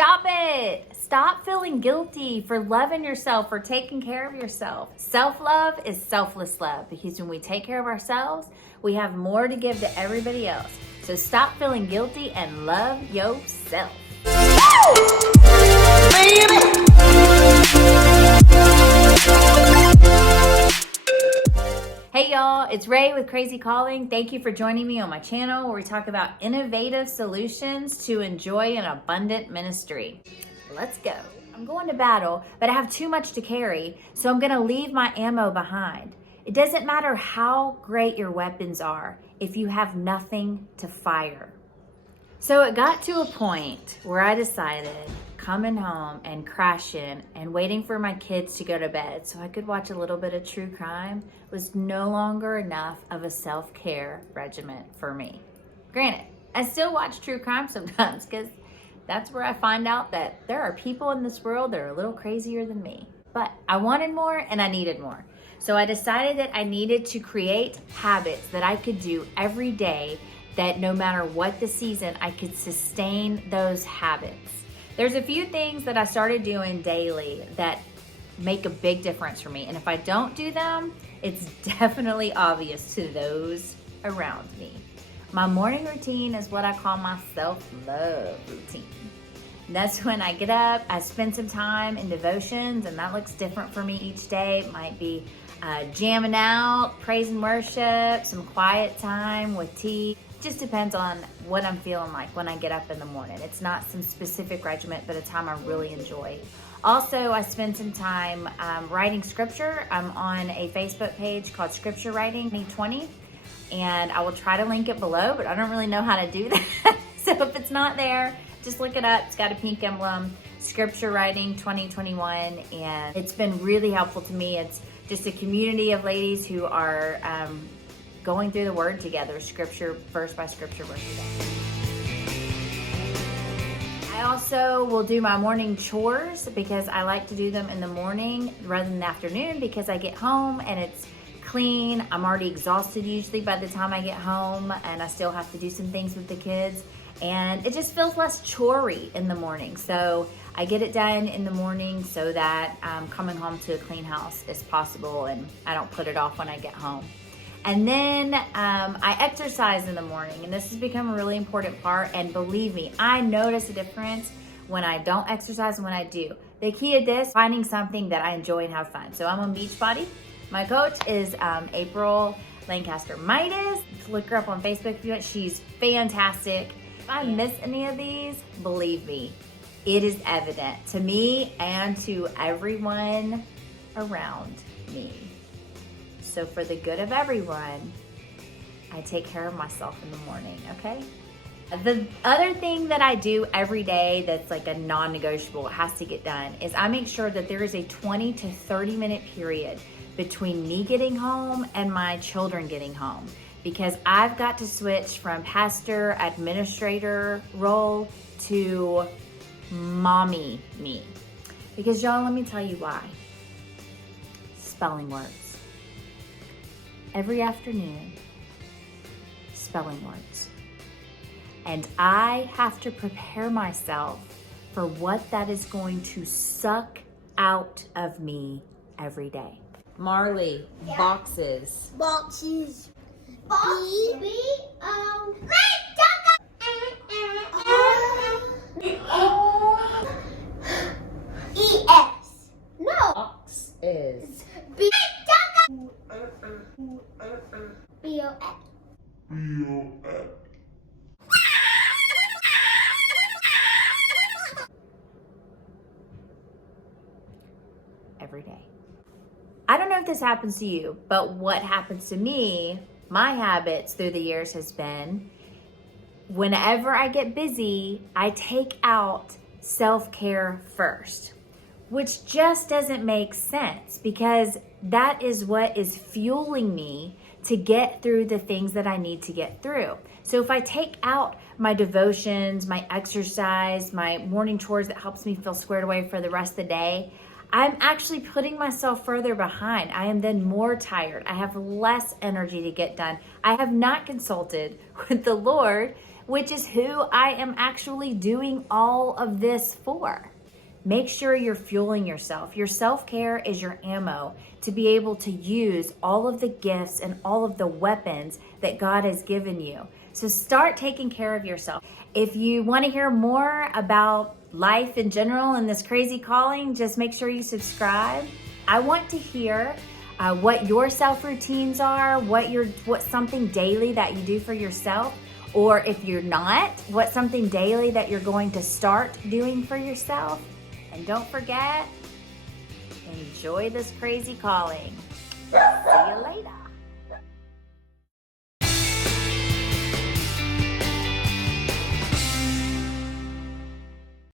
Stop it. Stop feeling guilty for loving yourself, for taking care of yourself. Self-love is selfless love, because when we take care of ourselves, we have more to give to everybody else. So stop feeling guilty and love yourself. Hey y'all, it's Ray with Crazy Calling. Thank you for joining me on my channel where we talk about innovative solutions to enjoy an abundant ministry. Let's go. I'm going to battle, but I have too much to carry, so I'm gonna leave my ammo behind. It doesn't matter how great your weapons are if you have nothing to fire. So it got to a point where I decided coming home and crashing and waiting for my kids to go to bed so I could watch a little bit of true crime was no longer enough of a self-care regimen for me. Granted, I still watch true crime sometimes because that's where I find out that there are people in this world that are a little crazier than me. But I wanted more and I needed more. So I decided that I needed to create habits that I could do every day, that no matter what the season, I could sustain those habits. There's a few things that I started doing daily that make a big difference for me. And if I don't do them, it's definitely obvious to those around me. My morning routine is what I call my self-love routine. That's when I get up, I spend some time in devotions, and that looks different for me each day. It might be jamming out, praise and worship, some quiet time with tea. Just depends on what I'm feeling like when I get up in the morning. It's not some specific regimen, but a time I really enjoy. Also, I spend some time writing scripture. I'm on a Facebook page called Scripture Writing 2020, and I will try to link it below, but I don't really know how to do that. So if it's not there, just look it up. It's got a pink emblem, Scripture Writing 2021, and it's been really helpful to me. It's just a community of ladies who are going through the word together, scripture, verse by scripture, verse by day. I also will do my morning chores because I like to do them in the morning rather than the afternoon, because I get home and it's clean. I'm already exhausted usually by the time I get home, and I still have to do some things with the kids, and it just feels less chorey in the morning. So I get it done in the morning so that coming home to a clean house is possible, and I don't put it off when I get home. And then I exercise in the morning, and this has become a really important part. And believe me, I notice a difference when I don't exercise and when I do. The key to this, finding something that I enjoy and have fun. So I'm on Beachbody. My coach is April Lancaster Midas. Look her up on Facebook if you want. She's fantastic. If I miss any of these, believe me, it is evident to me and to everyone around me. So for the good of everyone, I take care of myself in the morning, okay? The other thing that I do every day that's like a non-negotiable, it has to get done, is I make sure that there is a 20 to 30 minute period between me getting home and my children getting home, because I've got to switch from pastor administrator role to mommy me. Because y'all, let me tell you why. Spelling words. Every afternoon, spelling words. And I have to prepare myself for what that is going to suck out of me every day. Marley, yeah. Boxes. Boxes. E-S. No. Box is. B-O-X. Every day. I don't know if this happens to you, but what happens to me, my habits through the years has been, whenever I get busy, I take out self-care first, which just doesn't make sense, because that is what is fueling me to get through the things that I need to get through. So if I take out my devotions, my exercise, my morning chores that helps me feel squared away for the rest of the day, I'm actually putting myself further behind. I am then more tired. I have less energy to get done. I have not consulted with the Lord which is who I am actually doing all of this for. Make sure you're fueling yourself. Your self-care is your ammo to be able to use all of the gifts and all of the weapons that God has given you. So start taking care of yourself. If you want to hear more about life in general and this crazy calling, just make sure you subscribe. I want to hear what your self-routines are, what's something daily that you do for yourself, or if you're not, what's something daily that you're going to start doing for yourself. And don't forget, enjoy this crazy calling. See you later.